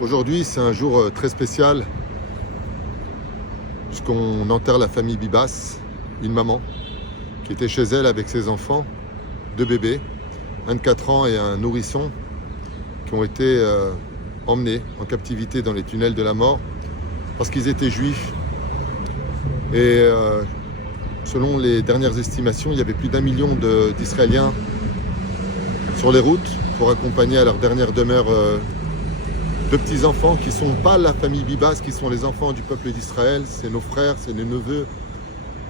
Aujourd'hui, c'est un jour très spécial puisqu'on enterre la famille Bibas, une maman qui était chez elle avec ses enfants, deux bébés, un de 4 ans et un nourrisson, qui ont été emmenés en captivité dans les tunnels de la mort parce qu'ils étaient juifs. Et selon les dernières estimations, il y avait plus d'1 million d'Israéliens sur les routes pour accompagner à leur dernière demeure deux petits-enfants qui ne sont pas la famille Bibas, qui sont les enfants du peuple d'Israël. C'est nos frères, c'est nos neveux.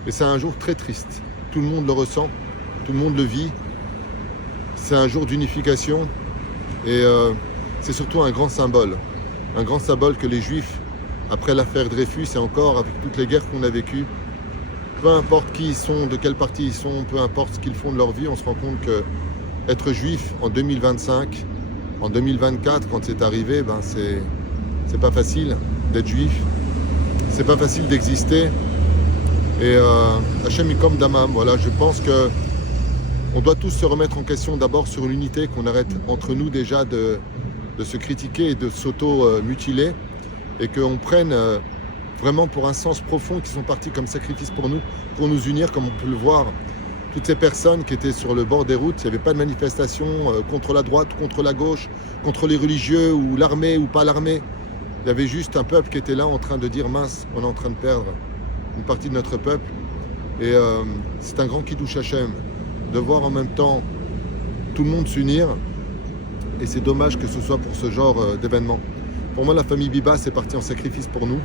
Et c'est un jour très triste. Tout le monde le ressent, tout le monde le vit. C'est un jour d'unification et c'est surtout un grand symbole. Un grand symbole que les Juifs, après l'affaire Dreyfus et encore avec toutes les guerres qu'on a vécues, peu importe qui ils sont, de quel parti ils sont, peu importe ce qu'ils font de leur vie, on se rend compte que être juif en 2025, en 2024, quand c'est arrivé, c'est pas facile d'être juif, c'est pas facile d'exister. Et Hachem Yikom Damam, voilà, je pense que on doit tous se remettre en question d'abord sur l'unité, qu'on arrête entre nous déjà de se critiquer et de s'auto-mutiler, et qu'on prenne vraiment pour un sens profond qui sont partis comme sacrifice pour nous unir, comme on peut le voir. Toutes ces personnes qui étaient sur le bord des routes, il n'y avait pas de manifestation contre la droite, contre la gauche, contre les religieux ou l'armée ou pas l'armée. Il y avait juste un peuple qui était là en train de dire mince, on est en train de perdre une partie de notre peuple. Et c'est un grand Kiddush Hashem de voir en même temps tout le monde s'unir. Et c'est dommage que ce soit pour ce genre d'événement. Pour moi, la famille Bibas est partie en sacrifice pour nous.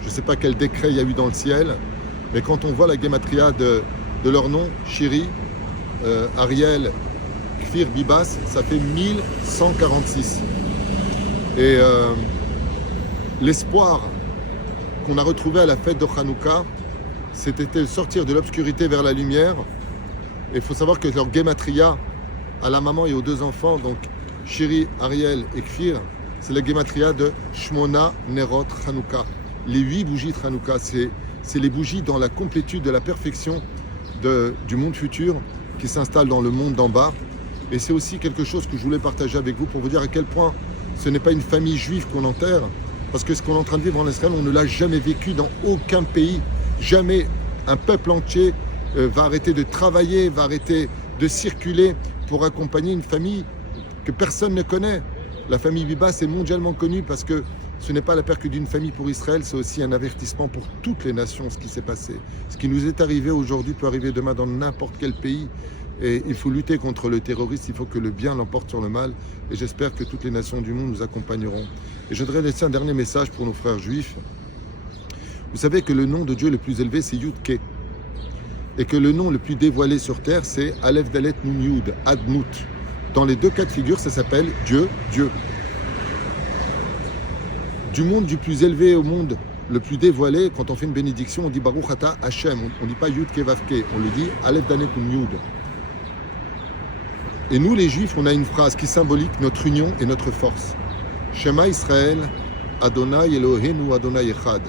Je ne sais pas quel décret il y a eu dans le ciel, mais quand on voit la gematria de leur nom, Shiri, Ariel, Kfir, Bibas, ça fait 1146. Et l'espoir qu'on a retrouvé à la fête de Hanouka, c'était de sortir de l'obscurité vers la lumière. Et il faut savoir que leur gematria à la maman et aux deux enfants, donc Shiri, Ariel et Kfir, c'est la gematria de Shmona Nerot Hanouka. Les 8 bougies de Hanouka, c'est les bougies dans la complétude de la perfection du monde futur qui s'installe dans le monde d'en bas. Et c'est aussi quelque chose que je voulais partager avec vous pour vous dire à quel point ce n'est pas une famille juive qu'on enterre, parce que ce qu'on est en train de vivre en Israël, on ne l'a jamais vécu dans aucun pays. Jamais un peuple entier va arrêter de travailler, va arrêter de circuler pour accompagner une famille que personne ne connaît. La famille Bibas est mondialement connue parce que ce n'est pas la perte d'une famille pour Israël, c'est aussi un avertissement pour toutes les nations, ce qui s'est passé. Ce qui nous est arrivé aujourd'hui peut arriver demain dans n'importe quel pays. Et il faut lutter contre le terrorisme, il faut que le bien l'emporte sur le mal. Et j'espère que toutes les nations du monde nous accompagneront. Et je voudrais laisser un dernier message pour nos frères juifs. Vous savez que le nom de Dieu le plus élevé, c'est Yud-Ke. Et que le nom le plus dévoilé sur terre, c'est Aleph Dalet Nun Yud, Adnout. Dans les deux cas de figure, ça s'appelle Dieu, Dieu. Du monde du plus élevé au monde le plus dévoilé, quand on fait une bénédiction, on dit Baruch Ata Hashem, on ne dit pas Yud Ke Vav Ke, on le dit Aleph Dalet Nun Yud. Et nous les Juifs, on a une phrase qui symbolique notre union et notre force. Shema Israël, Adonai Eloheinu Adonai Echad.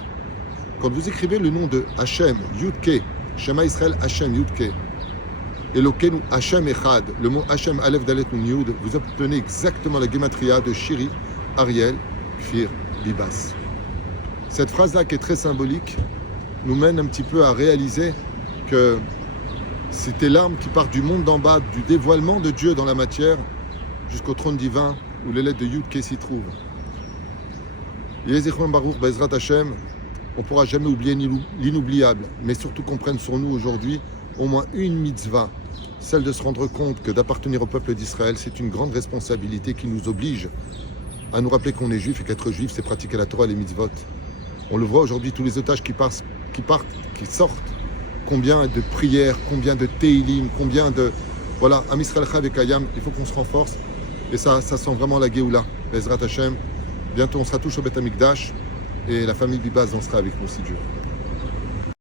Quand vous écrivez le nom de Hashem, Yud Ke, Shema Israël Hashem Yud Ke, Elokeinu Hashem Echad, le mot Hashem Aleph Dalet Nun Yud, vous obtenez exactement la gematria de Shiri, Ariel, Kfir, Bibas. Cette phrase-là, qui est très symbolique, nous mène un petit peu à réaliser que c'était l'arme qui part du monde d'en bas, du dévoilement de Dieu dans la matière, jusqu'au trône divin où les lettres de Yud-Ke s'y trouvent. Yezichron Baruch Bezrat Hashem, on ne pourra jamais oublier l'inoubliable, mais surtout qu'on prenne sur nous aujourd'hui au moins une mitzvah, celle de se rendre compte que d'appartenir au peuple d'Israël, c'est une grande responsabilité qui nous oblige à nous rappeler qu'on est juif et qu'être juif, c'est pratiquer la Torah et les mitzvot. On le voit aujourd'hui, tous les otages qui sortent, combien de prières, combien de teilim, combien de... Voilà, Am Yisrael Chav et Kayam, il faut qu'on se renforce. Et ça sent vraiment la Géoula. Bezrat Hashem. Bientôt, on sera tous au Beth Amikdash et la famille Bibas dansera avec nous, si Dieu.